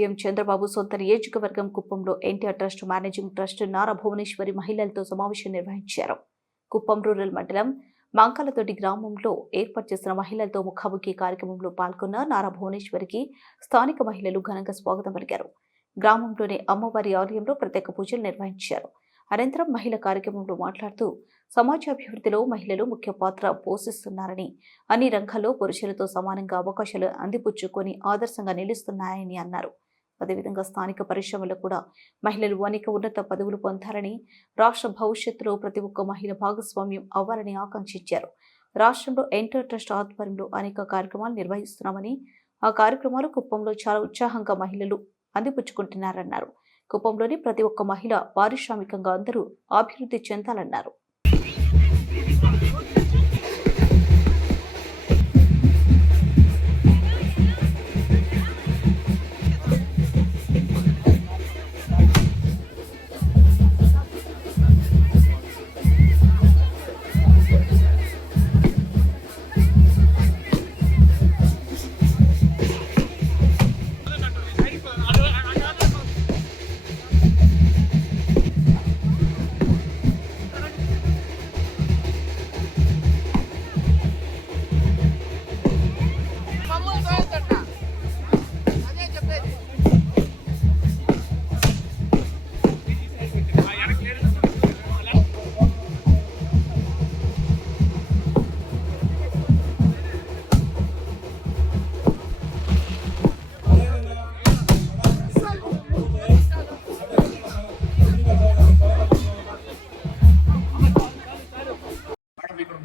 CM Chandrababu సొంత నియోజకవర్గం కుప్పంలో NTR trust managing trust Nara Bhuvaneswari మహిళలతో సమావేశం నిర్వహించారు. కుప్పం రూరల్ మండలం మంకలతోటి గ్రామంలో ఏర్పాటు చేసిన మహిళలతో ముఖాముఖి కార్యక్రమంలో పాల్గొన్న నారా భువనేశ్వరికి స్థానిక మహిళలు ఘనంగా స్వాగతం పలికారు. గ్రామంలోని అమ్మవారి ఆలయంలో ప్రత్యేక పూజలు నిర్వహించారు. అనంతరం మహిళా కార్యక్రమంలో మాట్లాడుతూ సమాజాభివృద్ధిలో మహిళలు ముఖ్య పాత్ర పోషిస్తున్నారని, అన్ని రంగాల్లో పురుషులతో సమానంగా అవకాశాలు అందిపుచ్చుకొని ఆదర్శంగా నిలుస్తున్నాయని అన్నారు. అదేవిధంగా స్థానిక పరిశ్రమలో కూడా మహిళలు అనేక ఉన్నత పదవులు పొందాలని, రాష్ట్ర భవిష్యత్తులో ప్రతి ఒక్క మహిళ భాగస్వామ్యం అవ్వాలని ఆకాంక్షించారు. రాష్ట్రంలో ఎన్టీఆర్ ట్రస్ట్ ఆధ్వర్యంలో అనేక కార్యక్రమాలు నిర్వహిస్తున్నామని, ఆ కార్యక్రమాలు కుప్పంలో చాలా ఉత్సాహంగా మహిళలు అందిపుచ్చుకుంటున్నారన్నారు. కుప్పంలోని ప్రతి ఒక్క మహిళ పారిశ్రామికంగా అందరూ అభివృద్ధి చెందాలన్నారు.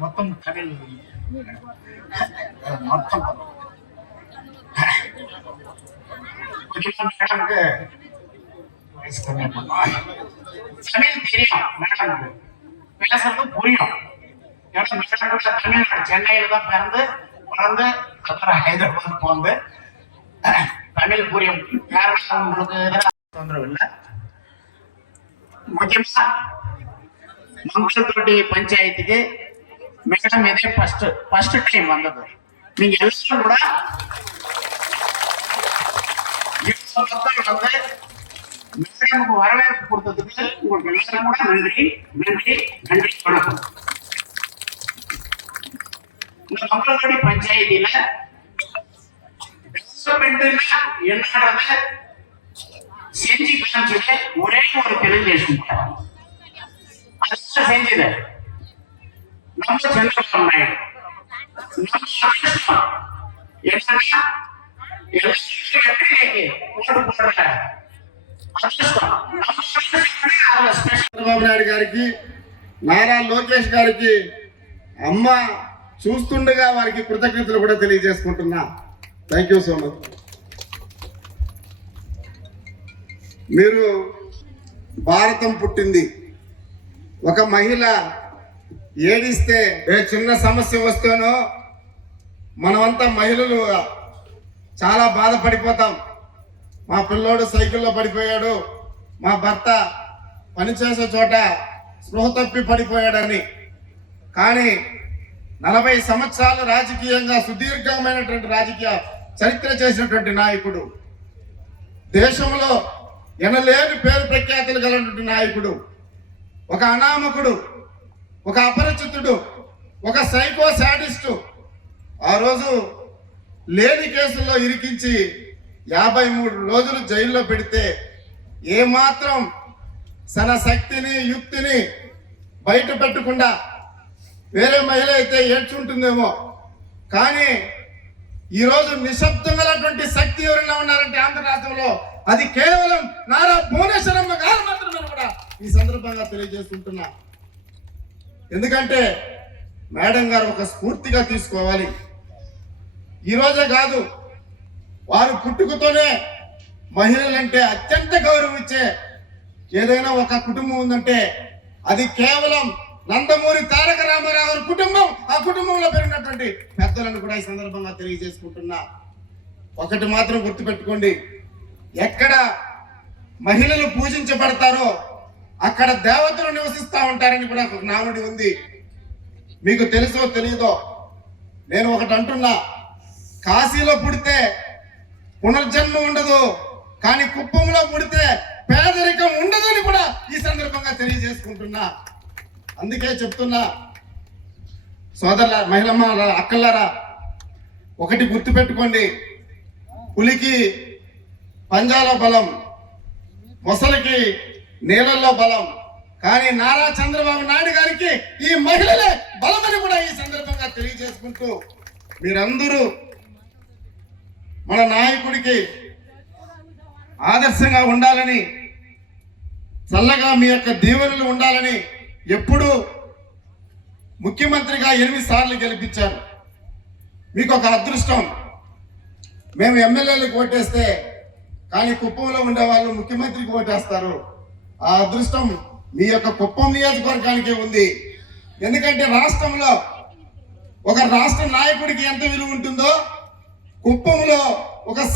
మొత్తం మొత్తం మేడంకి வயசு கம்மியா சமையல் தெரியும் மேடம்க்கு பேசுறது புரியும். ஏன்னா மேடம் கூட தமிழ்நாடு சென்னையில தான் பிறந்து வளர்ந்து அப்புறம் ஹைதராபாத் போந்து தமிழ் புரியும். யாரும் உங்களுக்கு தொந்தரவு இல்லை. முக்கியமா మంగళతోటి పంచాయతీకి మేడం ఇదే ఫస్ట్ టైం వందదు. நீங்க எல்லாரும் கூட வந்து மேடமுக்கு வரவேற்பு கொடுத்ததுக்கு உங்களுக்கு எல்லாரும் கூட நன்றி நன்றி நன்றி வணக்கம். இந்த மக்களோட பஞ்சாயத்துல டெவலப்மெண்ட்னா என்னன்றத செஞ்சு காமிச்சது ஒரே ஒரு తెలుగుదేశం அது செஞ்சது நம்ம చంద్రబాబు నాయుడు. చంద్రబాబు నాయుడు గారికి, నారా లోకేష్ గారికి అమ్మ చూస్తుండగా వారికి కృతజ్ఞతలు కూడా తెలియజేసుకుంటున్నా. Thank you so much. మీరు భారతం పుట్టింది. ఒక మహిళ ఏడిస్తే, ఏ చిన్న సమస్య వస్తేనో మనమంతా మహిళలు చాలా బాధపడిపోతాం. మా పిల్లోడు సైకిల్లో పడిపోయాడు, మా భర్త పనిచేసే చోట స్పృహ తప్పి పడిపోయాడని. కానీ 40 సంవత్సరాలు రాజకీయంగా సుదీర్ఘమైనటువంటి రాజకీయ చరిత్ర చేసినటువంటి నాయకుడు, దేశంలో ఎనలేని పేరు ప్రఖ్యాతులు కలిగినటువంటి నాయకుడు, ఒక అనామకుడు, ఒక అపరిచితుడు, ఒక సైకో శాడిస్టు ఆ రోజు లేని కేసుల్లో ఇరికించి 53 రోజులు జైల్లో పెడితే ఏమాత్రం తన శక్తిని యుక్తిని బయట పెట్టకుండా, వేరే మహిళ అయితే ఏడ్చుంటుందేమో కానీ ఈరోజు నిశ్శబ్దంగాటువంటి శక్తి ఎవరైనా ఉన్నారంటే ఆంధ్ర రాష్ట్రంలో అది కేవలం నారా భువనేశ్వరమ్మ గారు మాత్రమే కూడా ఈ సందర్భంగా తెలియజేస్తుంటున్నా. ఎందుకంటే మేడం గారు ఒక స్ఫూర్తిగా తీసుకోవాలి. ఈరోజే కాదు, వారు పుట్టుకతోనే మహిళలంటే అత్యంత గౌరవం ఇచ్చే ఏదైనా ఒక కుటుంబం ఉందంటే అది కేవలం నందమూరి తారక రామారావు గారి కుటుంబం. ఆ కుటుంబంలో పెరిగినటువంటి పెద్దలను కూడా ఈ సందర్భంగా తెలియజేసుకుంటున్నా. ఒకటి మాత్రం గుర్తుపెట్టుకోండి, ఎక్కడ మహిళలు పూజించబడతారో అక్కడ దేవతలు నివసిస్తూ ఉంటారని కూడా ఒక నానుడి ఉంది. మీకు తెలుసో తెలియదో, నేను ఒకటి అంటున్నా, కాశీలో పుడితే పునర్జన్మ ఉండదు, కానీ కుప్పంలో పుడితే పేదరికం ఉండదని కూడా ఈ సందర్భంగా తెలియజేసుకుంటున్నా. అందుకే చెప్తున్నా సోదరుల మహిళమ్మ అక్కలారా, ఒకటి గుర్తుపెట్టుకోండి, పులికి పంజాలో బలం, మొసలికి నీళ్ళల్లో బలం, కానీ నారా చంద్రబాబు నాయుడు గారికి ఈ మహిళలే బలమని కూడా ఈ సందర్భంగా తెలియజేసుకుంటూ, మీరందరూ మన నాయకుడికి ఆదర్శంగా ఉండాలని, చల్లగా మీ యొక్క దీవెనలు ఉండాలని, ఎప్పుడు ముఖ్యమంత్రిగా 8 సార్లు గెలిపించారు. మీకు ఒక అదృష్టం, మేము ఎమ్మెల్యేలకు ఓటేస్తే కానీ కుప్పంలో ఉండేవాళ్ళు ముఖ్యమంత్రికి ఓటేస్తారు. ఆ అదృష్టం మీ యొక్క కుప్పం నియోజకవర్గానికే ఉంది. ఎందుకంటే రాష్ట్రంలో ఒక రాష్ట్ర నాయకుడికి ఎంత విలువ ఉంటుందో కుప్పంలో ఒక